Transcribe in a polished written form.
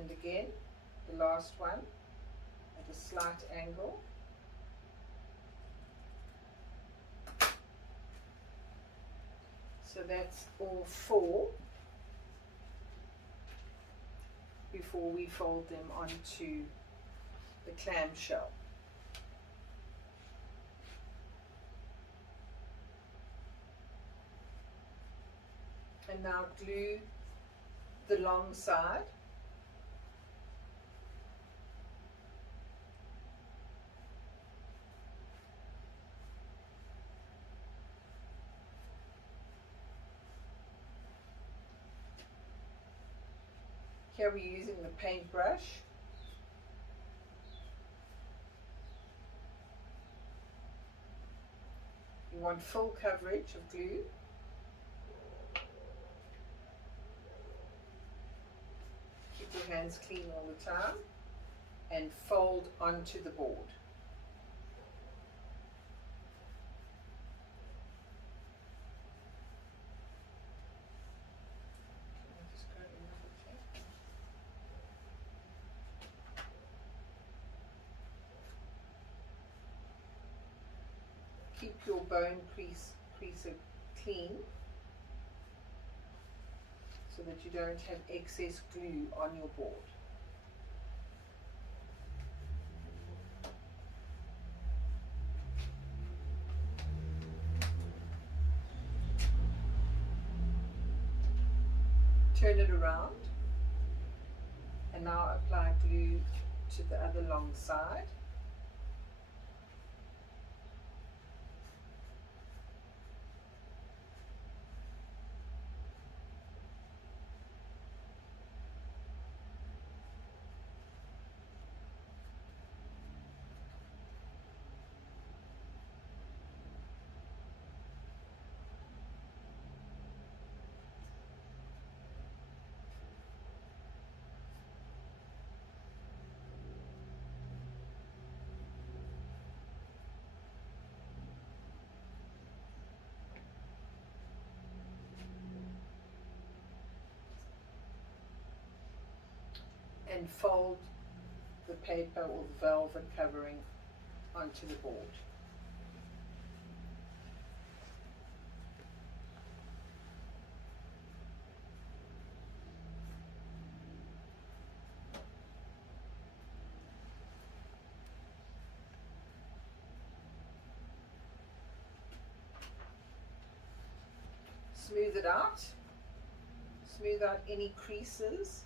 And again, the last one at a slight angle. So that's all 4 before we fold them onto the clamshell. And now glue the long side. Here we're using the paintbrush. You want full coverage of glue. Keep your hands clean all the time and fold onto the board. Keep your bone creaser clean so that you don't have excess glue on your board. Turn it around and now apply glue to the other long side. And fold the paper or the velvet covering onto the board. Smooth it out. Smooth out any creases.